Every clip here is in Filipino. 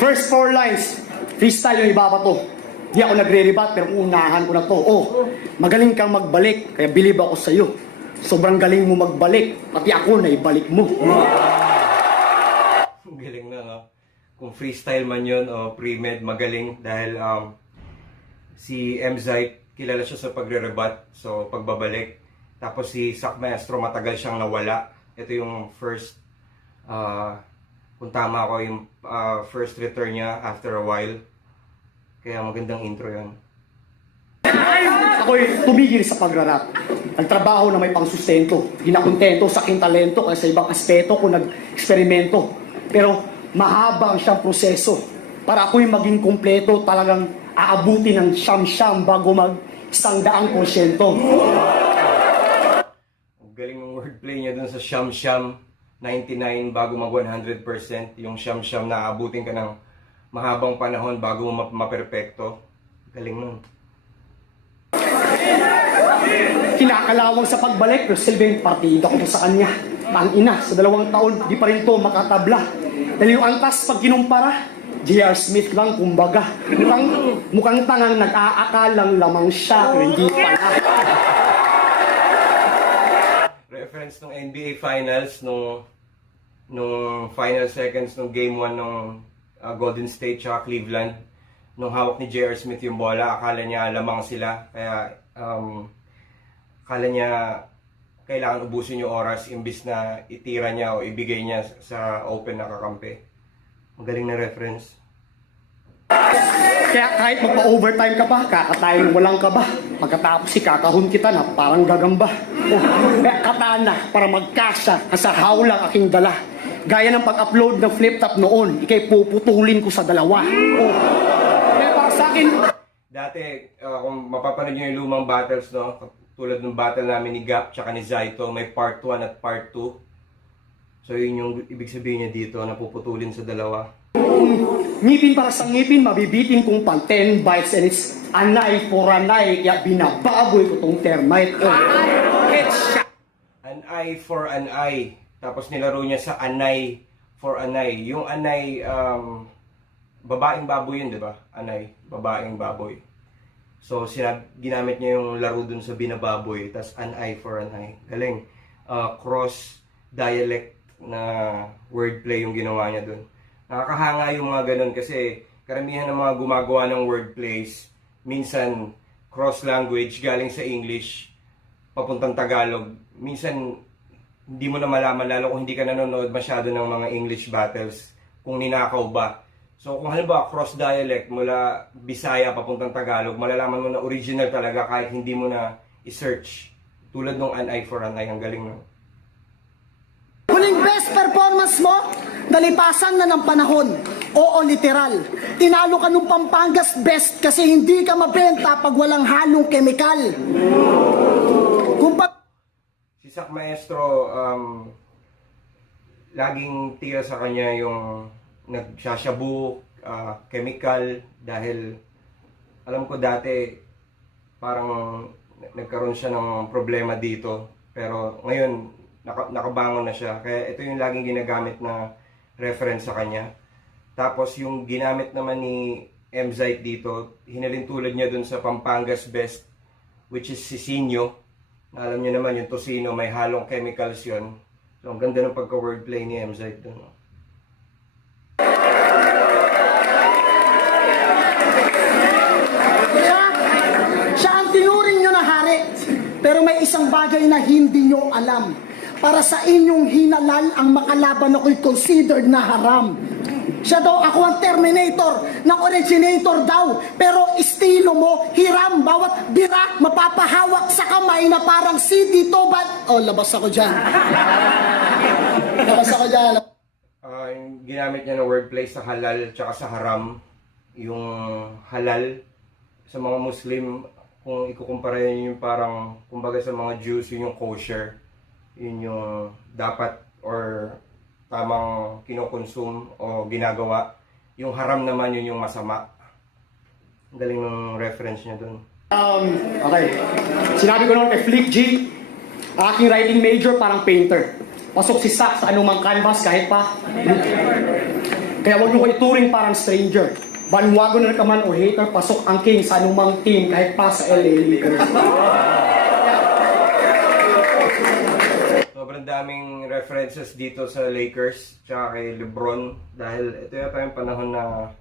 First 4 lines, freestyle yung ibabato. Di ako nagre-rebat, pero unahan ko na to. Oh, magaling kang magbalik, kaya believe ako sa'yo. Sobrang galing mo magbalik, pati ako na ibalik mo. Galing na, no? Kung freestyle man yun o pre-med, magaling dahil si Mzite, kilala siya sa pagre-rebat, so pagbabalik. Tapos si Sak Maestro, matagal siyang nawala. Ito yung first, kung tama ako, yung first return niya after a while. Kaya magandang intro yun. Ako'y tumigil sa pagrarap. Nagtrabaho na may pangsustento. Di na kontento sa aking talento kaya sa ibang aspeto ko nag-eksperimento. Pero mahaba ang siyang proseso. Para ako'y maging kumpleto, talagang aabuti ng siyam-siyam bago mag-100%. Galing ng wordplay niya dun sa siyam-siyam, 99 bago mag 100%. Yung siyam-siyam na aabutin ka ng mahabang panahon bago mo maperpekto. Galing nun. Kinakalawang sa pagbalik, pero silbing partida ko sa kanya. Ang ina, sa 2 taon, di pa rin to makatabla. Dahil yung antas pag kinumpara, J.R. Smith lang kumbaga. Mukhang tangang nag-aakalang lamang siya, pero hindi pala. Reference ng NBA Finals nung final seconds ng Game 1 ng Golden State tsaka Cleveland. Nung hawak ni J.R. Smith yung bola, akala niya lamang sila. Kaya akala niya kailangan ubusin yung oras imbis na itira niya o ibigay niya sa open na kakampi. Magaling na reference. Kaya kahit magpa-overtime ka pa, kakatayin walang ka ba? Pagkatapos kakahon kita na parang gagamba. Kaya katana para magkasya sa hawlang aking dala. Gaya ng pag-upload ng flip-top noon, ikay puputulin ko sa 2. Kaya para sa akin, dati, kung mapapanood nyo yung lumang battles, no? Tulad ng battle namin ni Gap tsaka ni Zaito, may part 1 at part 2. So yun yung ibig sabihin niya dito, napuputulin sa 2. ngipin para sa ngipin, mabibitin kong pang 10 bites and it's anay for anay, kaya binababoy ko tong termite. Headshot! An eye for an eye. Tapos nilaro niya sa anay for anay. Yung anay, babaeng baboy yun, di ba? Anay, babaeng baboy. So, ginamit niya yung laro dun sa binababoy, tas an eye for an eye. Galing. Cross dialect na wordplay yung ginawa niya dun. Nakakahanga yung mga ganun kasi karamihan ng mga gumagawa ng wordplays, minsan cross language galing sa English, papuntang Tagalog. Minsan, hindi mo na malaman, lalo kung hindi ka nanonood masyado ng mga English battles, kung ninakaw ba. So kung halimbawa cross dialect mula Bisaya papuntang Tagalog, malalaman mo na original talaga kahit hindi mo na i-search. Tulad ng an eye for an eye, ang galing no. Huling best performance mo, nalipasan na ng panahon. Oo, literal. Tinalo ka nung Pampangas best kasi hindi ka mabenta pag walang halong kemikal. Si Sak Maestro, laging tira sa kanya yung nagsasyabu, chemical, dahil alam ko dati parang nagkaroon siya ng problema dito, pero ngayon nakabangon na siya, kaya ito yung laging ginagamit na reference sa kanya. Tapos yung ginamit naman ni Mzite dito, hinalintulad niya dun sa Pampangas best, which is Sisinyo. Alam niyo naman yung Tosino, may halong chemicals yun. So ang ganda ng pagka-wordplay ni Mzite dun. Siya ang tinuring nyo na hari. Pero may isang bagay na hindi nyo alam. Para sa inyong hinalal, ang makalaban ako'y considered na haram. Siya daw, ako ang Terminator, ng originator daw. Pero estilo mo, hiram, bawat bira, mapapahawak sa kamay na parang CD Tobat. Oh, labas ako dyan. Labas ako dyan. Yung ginamit niya na wordplay sa halal tsaka sa haram. Yung halal sa mga Muslim, kung ikukumpara yun yung parang, kumbaga sa mga Jews, yun yung kosher. Yun yung dapat or tamang kinokonsum o ginagawa. Yung haram naman yun yung masama. Galing ng reference niya dun. Okay. Sinabi ko noon kay Flick G, aking writing major parang painter. Pasok si Sak sa anumang canvas kahit pa Kaya huwag niyo ko ituring parang stranger. Bandwagoner ka man o hater, pasok ang king sa anumang team kahit pa sa LA Lakers. Sobrang daming references dito sa Lakers tsaka kay LeBron dahil ito yata yung panahon na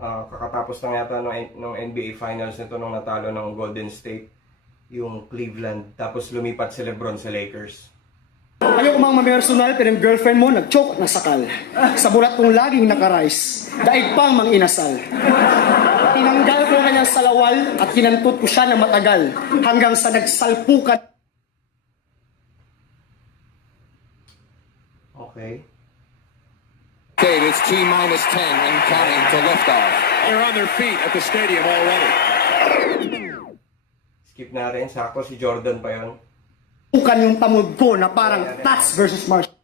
kakatapos lang yata ng NBA Finals nito nung natalo ng Golden State yung Cleveland tapos lumipat si LeBron sa Lakers. Ayaw ko mga personal pero yung girlfriend mo nag-choke at nasakal. Sa bulat kong laging nakarice, daig pang mang inasal. Tinanggal ko ang kanyang salawal at kinantot ko siya ng matagal hanggang sa nagsalpukan. Okay. Okay, it's T-minus 10 and counting to liftoff. They're on their feet at the stadium already. Skip natin. Sakto si Jordan pa yun. Bukan yung tamod ko na parang Tats versus Marshall.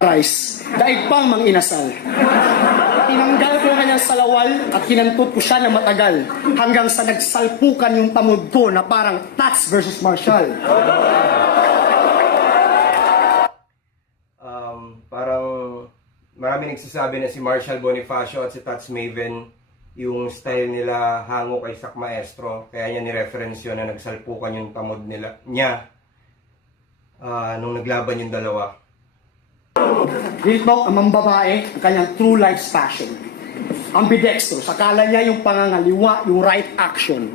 Rice, daig pang mang inasal. Tinanggal ko ang kanyang salawal at kinantot ko siya ng matagal hanggang sa nagsalpukan yung tamod ko na parang Tats versus Marshall. Parang marami nagsasabi na si Marshall Bonifacio at si Tats Maven yung style nila hango kay Sak Maestro kaya niya ni-reference yun na nagsalpukan yung tamod niya nung naglaban yung dalawa. Dito ang mambabae ang kanyang true life's passion. Ambidextrous, akala niya yung pangangaliwa, yung right action.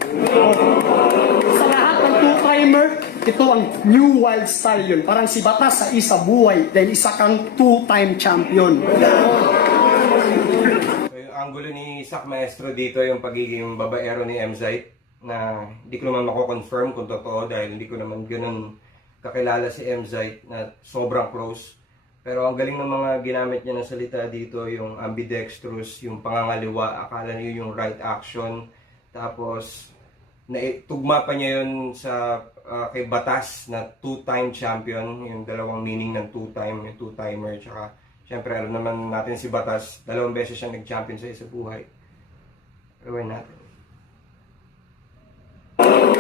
Sa lahat ng two-timer, ito ang new wild style yun. Parang si Batas sa isa buhay dahil isa kang two-time champion. So yung angulo ni Sak Maestro dito yung pagiging babaero ni Mzite na hindi ko naman mako-confirm kung totoo dahil hindi ko naman ganun kakilala si Mzite na sobrang close. Pero ang galing ng mga ginamit niya ng salita dito, yung ambidextrous, yung pangangaliwa, akala niyo yung right action. Tapos, tugma pa niya yun sa kay Batas na two-time champion, yung dalawang meaning ng two-time, yung two-timer. Tsaka, syempre, alam naman natin si Batas, 2 beses siya nag-champion sa buhay. Gawin natin.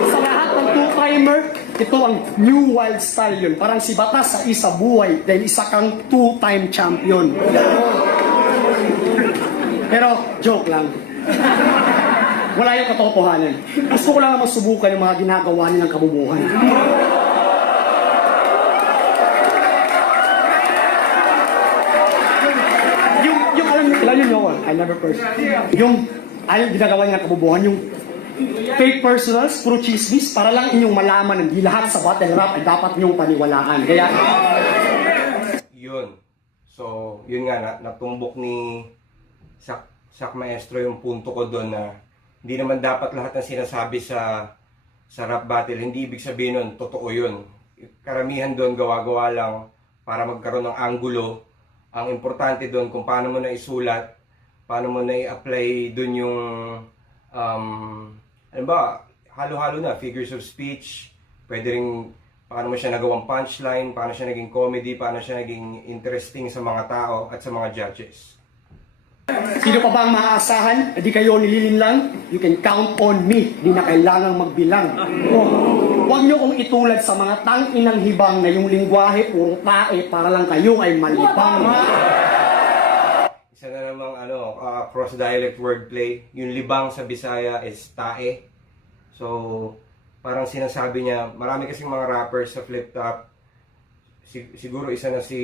Sa lahat ng two-timer, ito ang new wild style yun. Parang si Batas sa isa buhay dahil isa kang two-time champion. Pero, joke lang. Wala yung katotohanan. Gusto ko lang naman subukan yung mga ginagawa nilang kabubuhan. Yung alam niyo ako, I never person. Yung ginagawa nilang kabubuhan, yung fake personals, puro chismis, para lang inyong malaman na di lahat sa battle rap ay dapat niyong paniwalaan. Kaya, Yun. So, yun nga, natumbok ni Sak Maestro yung punto ko doon na hindi naman dapat lahat ng sinasabi sa rap battle. Hindi ibig sabihin nun, totoo yun. Karamihan doon, gawa-gawa lang para magkaroon ng anggulo. Ang importante doon kung paano mo na isulat, paano mo na i-apply doon yung ano ba, halo-halo na, figures of speech, pwede rin paano mo siya nagawang punchline, paano siya naging comedy, paano siya naging interesting sa mga tao at sa mga judges. sino pa ba ang maaasahan? Di kayo nililinlang? You can count on me. Di na kailangang magbilang. Huwag niyo kong itulad sa mga tang-inang hibang na yung lingwahe puro tae para lang kayo ay malibang. Isa na namang cross-dialect wordplay. Yung libang sa Bisaya is tae. So, parang sinasabi niya, marami kasing mga rappers sa Flip Top. Siguro isa na si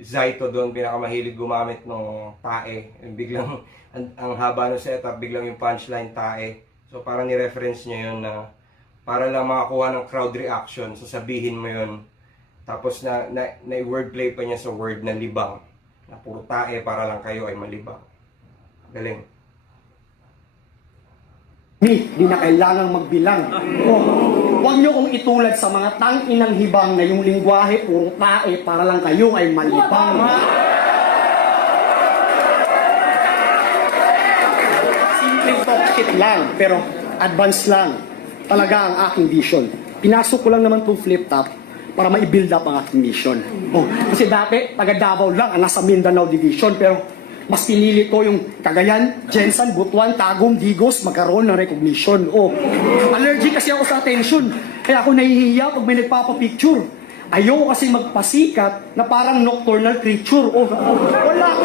Zaito doon, pinakamahilig gumamit ng tae. Biglang, ang haba ng setup, biglang yung punchline tae. So, parang ni-reference niya yun na para lang makakuha ng crowd reaction, sasabihin mo yun. Tapos na-wordplay pa niya sa word na libang. Na puro tae para lang kayo ay malibang. Galing. Di na kailangang magbilang. Huwag niyo kong itulad sa mga tang-inang hibang na yung lingwahe puro tae para lang kayo ay malibang. Simple talk shit lang, pero advance lang. Talaga ang aking vision. Pinasok ko lang naman itong flip top para ma-build up ang aking mission. Kasi dati, taga Davao lang, ang nasa Mindanao Division, pero mas pinili ko yung Cagayan, Jensan, Butuan, Tagum, Digos, magkaroon ng recognition. Allergic kasi ako sa attention. Kaya ako nahihiya pag may nagpapapicture. Ayoko kasi magpasikat na parang nocturnal creature. Wala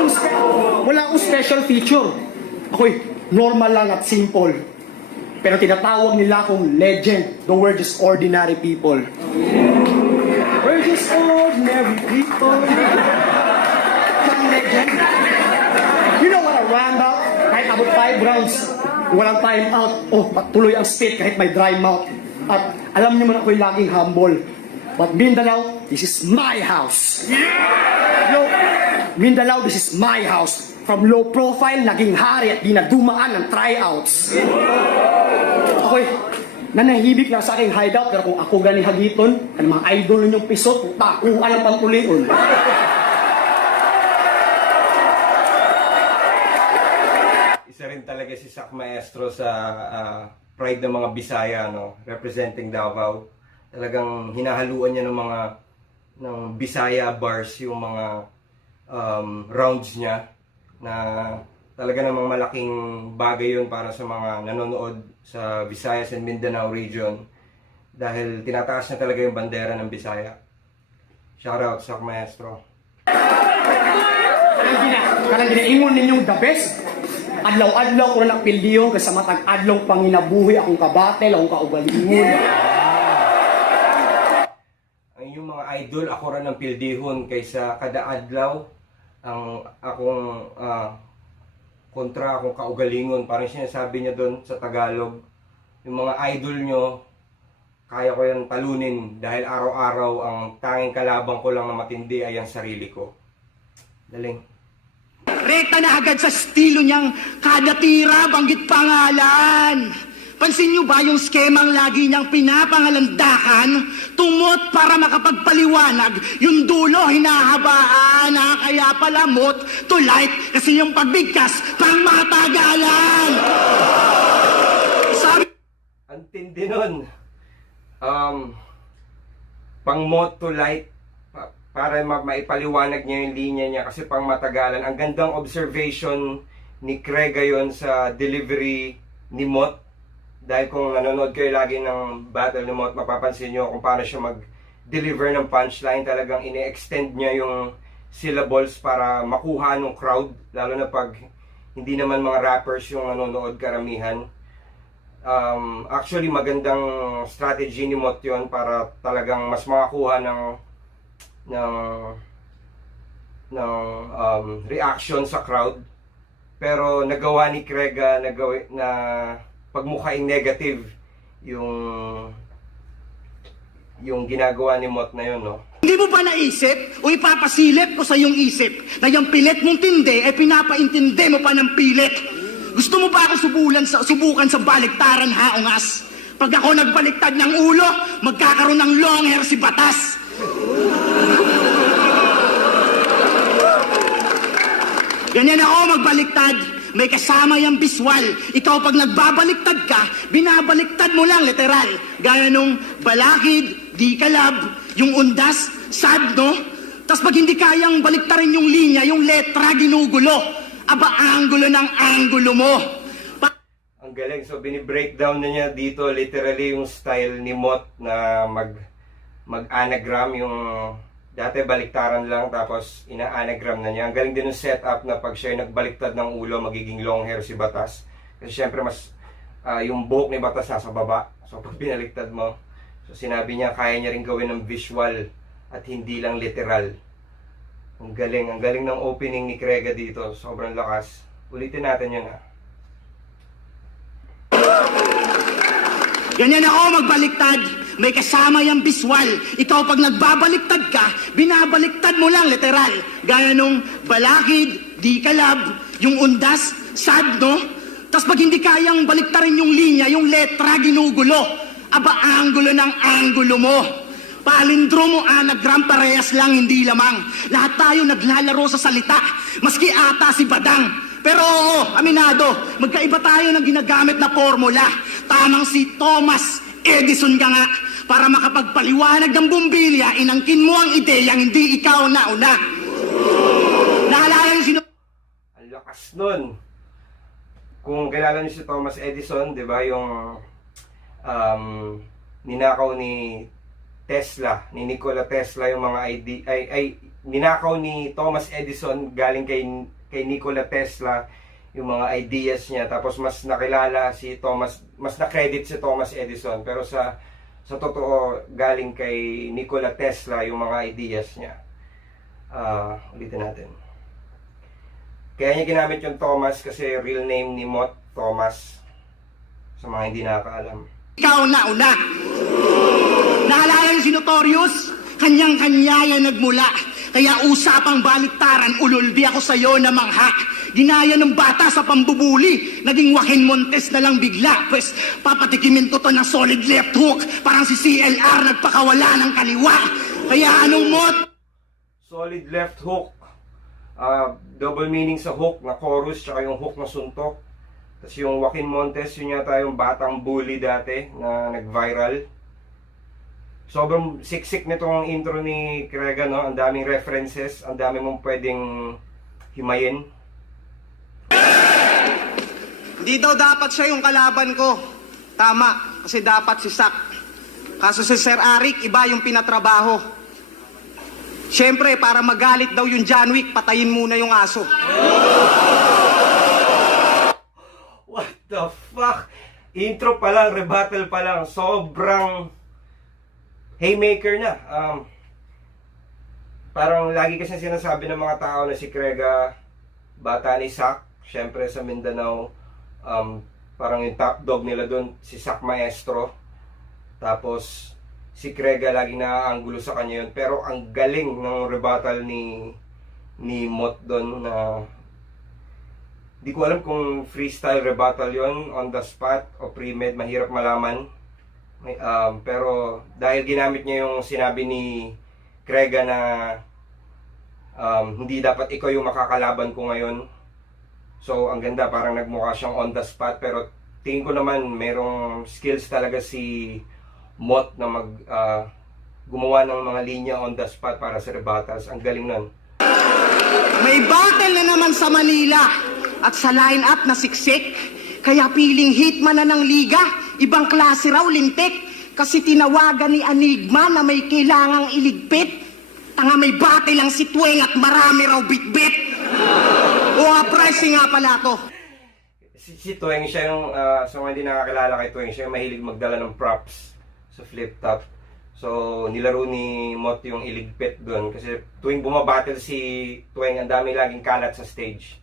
akong special feature. Ako'y normal lang at simple. Pero tinatawag nila akong legend. The word is ordinary people. We're just ordinary people. Ang legend. You know what a roundabout? Kahit about 5 rounds, walang time out. Patuloy ang spit kahit may dry mouth. At alam niyo man ako'y laging humble. But Mindanao, this is my house. No, Mindanao, this is my house. From low profile, naging hari at di na dumaan ng tryouts. Ako'y nanahibik lang sa aking hideout, pero kung ako gani hagiton, ang mga idol ninyong pisot, kung alam pang uliun. Isa rin talaga si Sak Maestro sa pride ng mga Bisaya, no? Representing Davao. Talagang hinahaluan niya ng Bisaya bars yung mga rounds niya na talaga namang malaking bagay yun para sa mga nanonood sa Visayas and Mindanao region dahil tinataas na talaga yung bandera ng Bisaya. Shoutout Sak Maestro. Kanang ginaingon ninyong the best. Adlaw-adlaw ko na napildiyon kasi matag adlaw panginabuhi akong kabatel, akong kaugalingon. Yung mga idol, ako rin ang pildihon kaysa kada adlaw ang akong kontra, akong kaugalingon. Parang sinasabi niya doon sa Tagalog, yung mga idol nyo, kaya ko yan talunin dahil araw-araw ang tanging kalabang ko lang na matindi ay ang sarili ko. Daling. Rekta na agad sa estilo niyang kada tira, banggit pangalan. Pansin niyo ba yung skemang lagi niyang pinapangalandakan? Tumot para makapagpaliwanag, yung dulo hinahabaan na kaya pala mot to light kasi yung pagbigkas pang matagalan. Sabi... Ang tindi nun. Pang mot to light para maipaliwanag niya yung linya niya kasi pang matagalan. Ang gandang observation ni Craig yon sa delivery ni Mot. Dahil kung nanonood kayo lagi ng battle ni Mot, mapapansin nyo kung paano siya mag-deliver ng punchline. Talagang ine-extend niya yung syllables para makuha ng crowd. Lalo na pag hindi naman mga rappers yung nanonood karamihan. Actually, magandang strategy ni Mot yun para talagang mas makakuha ng reaction sa crowd. Pero nagawa ni Craig na pagmukhaing negative yung ginagawa ni Mot na yun, no? Hindi mo ba naisip o ipapasilip ko sa iyong isip na yung pilit mong tindi ay pinapaintindi mo pa ng pilit? Gusto mo ba ako subukan sa baliktaran, haongas? Pag ako nagbaliktad ng ulo, magkakaroon ng long hair si Batas. Ganyan ako magbaliktad. May kasama yung biswal. Ikaw pag nagbabaliktad ka, binabaliktad mo lang literal. Gaya nung balakid, di kalab, yung undas, sad, no? Tapos pag hindi kayang baliktarin yung linya, yung letra, ginugulo. Aba, anggulo ng anggulo mo. Ang galing. So, bini-breakdown na niya dito literally yung style ni Mot na mag-anagram yung dati baliktaran lang tapos ina-anagram na niya. Ang galing din yung setup na pag siya nagbaliktad ng ulo, magiging long hair si Batas. Kasi syempre mas yung buhok ni Batas nasa baba. So pag binaliktad mo, so sinabi niya kaya niya rin gawin ng visual at hindi lang literal. Ang galing ng opening ni Krega dito. Sobrang lakas. Ulitin natin yun ha. Ganyan ako magbaliktad. May kasama yung biswal. Ikaw pag nagbabaliktad ka, binabaliktad mo lang literal. Gaya nung balakid, di kalab, yung undas, sad, no? Tapos pag hindi kayang baliktarin yung linya, yung letra, ginugulo. Aba, anggulo ng anggulo mo. Palindromo, anagram, parehas lang, hindi lamang. Lahat tayo naglalaro sa salita, maski ata si Badang. Pero oo, aminado, magkaiba tayo ng ginagamit na formula. Tamang si Thomas Edison ka nga. Para makapagpaliwanag ng bumbilya, inangkin mo ang ideyang hindi ikaw nauna. Naalala niyo Ang lakas nun. Kung kilala niyo si Thomas Edison, di ba, yung ninakaw ni Tesla, ni Nikola Tesla yung mga ninakaw ni Thomas Edison galing kay Nikola Tesla yung mga ideas niya, tapos mas nakilala si Thomas, mas na-credit si Thomas Edison, pero sa totoo galing kay Nikola Tesla yung mga ideas niya. Ulitin natin. Kaya niya ginamit yung Thomas kasi real name ni Mott Thomas, sa mga hindi nakakaalam. Ikaw na una. Naalala yung si Notorious? Kanyang-kanya yan nagmula. Kaya usapang baliktaran, ululdi ako sa'yo na mangha. Ginaya ng bata sa pambubuli. Naging Joaquin Montes na lang bigla. Pues papatikimin ko to ng solid left hook. Parang si CLR nagpakawala ng kaliwa. Kaya anong mot? Solid left hook. Double meaning sa hook na chorus, tsaka yung hook na suntok. Tapos yung Joaquin Montes, yun yata yung batang bully dati na nag-viral. Sobrang siksik nitong intro ni Craig, no? Ang daming references, ang dami mong pwedeng himayin. Hindi daw dapat siya yung kalaban ko. Tama, kasi dapat si Sak. Kaso si Sir Arik, iba yung pinatrabaho. Siyempre, para magalit daw yung John Wick, patayin muna yung aso. What the fuck? Intro pa lang, rebuttal pa lang, sobrang haymaker na. Parang lagi kasi sinasabi ng mga tao na si Craig, bata ni Sak. Siyempre sa Mindanao, parang yung top dog nila doon, si Sak Maestro. Tapos si Craig laging naaanggulo sa kanya yun. Pero ang galing ng rebuttal ni Mott doon na di ko alam kung freestyle rebuttal yon, on the spot o pre-med, mahirap malaman. Pero dahil ginamit niya yung sinabi ni Craig na hindi dapat ikaw yung makakalaban ko ngayon. So ang ganda, parang nagmukha siyang on the spot, pero tingin ko naman merong skills talaga si Mott na gumawa ng mga linya on the spot para sa rebuttals. Ang galing nun. May battle na naman sa Manila at sa line-up na siksik. Kaya piling hitman na ng liga, ibang klase raw lintik. Kasi tinawagan ni Enigma na may kailangang iligpit. Tanga, may battle lang si Tueng at marami raw bitbit. Pricing nga pala to. Si Tueng, siya yung, sa mga hindi nakakilala kay Tueng, siya yung mahilig magdala ng props sa flip top. So, nilaro ni Mott yung iligpit doon. Kasi tuwing bumabattle si Tueng, ang dami laging kalat sa stage.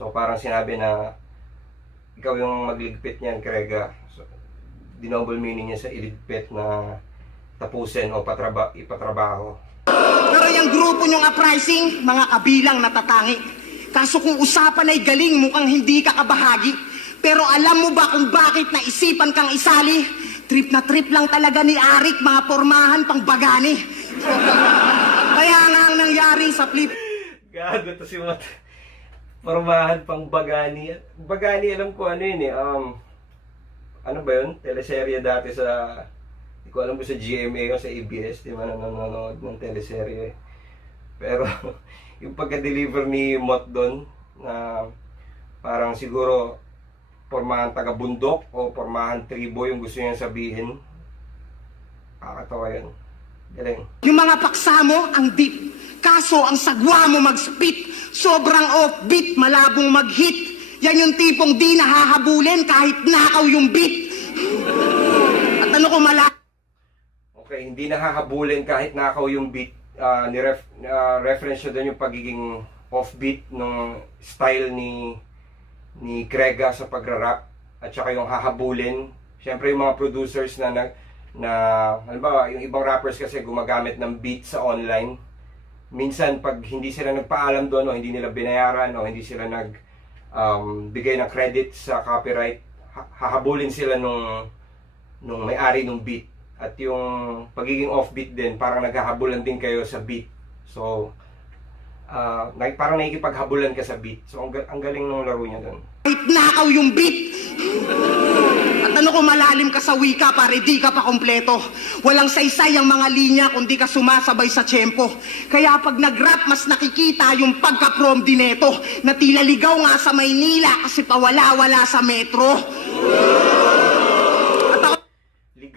So, parang sinabi na, ikaw yung magligpit niyan, Craig. So, dinoble meaning niya sa iligpit na tapusin o ipatrabaho. Pero yung grupo nyong uprising, mga kabilang natatangi. Kaso kung usapan ay galing, mukhang hindi ka kabahagi. Pero alam mo ba kung bakit naisipan kang isali? Trip na trip lang talaga ni Arik, mga pormahan pang bagani. Kaya nga ang nangyari sa flip. Gago to si Mott. Pormahan pang bagani. Bagani, alam ko ano yun eh. Ano ba yun? Teleserye dati sa... Hindi ko alam kung sa GMA o sa ABS. Di ba nanonood ng teleserye. Pero yung pagka-deliver ni Mott doon, na parang siguro pormahan taga-bundok o pormahan tribo yung gusto niya sabihin. Kakatawa yun. Galing. Yung mga paksa mo, ang deep. Kaso ang sagwa mo mag-spit. Sobrang offbeat, malabong mag-hit. Yan yung tipong di nahahabulin kahit nakaw yung beat. At ano ko Okay, hindi nahahabulin kahit nakaw yung beat. Reference nyo doon yung pagiging offbeat ng style ni Craig sa pagra-rap, at saka yung hahabulin. Siyempre yung mga producers na halimbawa yung ibang rappers kasi gumagamit ng beat sa online. Minsan pag hindi sila nagpaalam doon o hindi nila binayaran o hindi sila bigay ng credit sa copyright, hahabulin sila nung may-ari ng beat. At yung pagiging offbeat din, parang naghahabulan din kayo sa beat. So parang nakikipaghabulan ka sa beat. So ang galing ng laro niya doon. kahit nakaw yung beat. At ano kung malalim ka sa wika, pare, di ka pa kompleto. Walang saysay ang mga linya kung di ka sumasabay sa tiyempo. Kaya pag nag-rap, mas nakikita yung pagka-prom dineto, na tila ligaw nga sa Maynila kasi pawala-wala sa metro.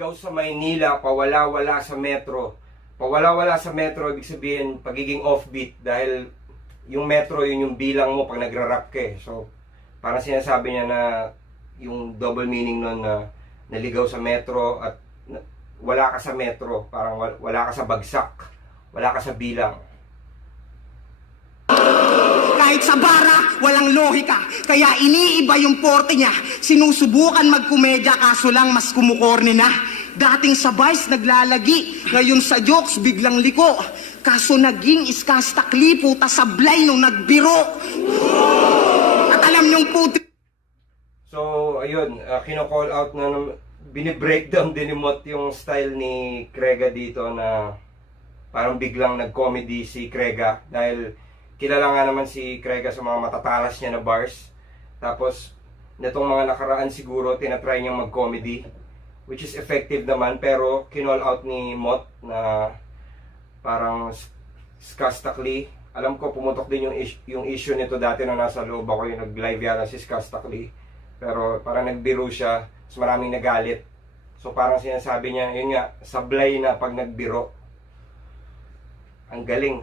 ikaw sa Maynila, pawala-wala sa metro. Pawala-wala sa metro, ibig sabihin, pagiging offbeat. Dahil yung metro, yun yung bilang mo pag nagra-rap ka eh. So, parang sinasabi niya na yung double meaning nun na naligaw sa metro at wala ka sa metro. Parang wala ka sa bagsak. Wala ka sa bilang. Kahit sa bara, walang lohika. Kaya iniiba yung porte niya. Sinusubukan magkomedya kaso lang mas kumukorne na. Dating sa Vice naglalagi, ngayon sa jokes biglang liko. Kaso naging iskastakli, puta sablay nung nagbiro. At alam niyong puti... So, ayun, kino-call out na binibreakdown din ni Mot yung style ni Krega dito na parang biglang nag-comedy si Krega dahil kilala nga naman si Krega sa mga matatalas niya na bars. Tapos, netong mga nakaraan siguro, tinatry niyang mag-comedy, which is effective naman, pero kinall out ni Mot na parang Skastakli. Alam ko, pumutok din yung issue nito dati na nasa loob ako, yung nag-live yata si Skastakli. Pero parang nagbiro siya, mas maraming nagalit. So parang sinasabi niya, yun nga, sablay na pag nagbiro. Ang galing.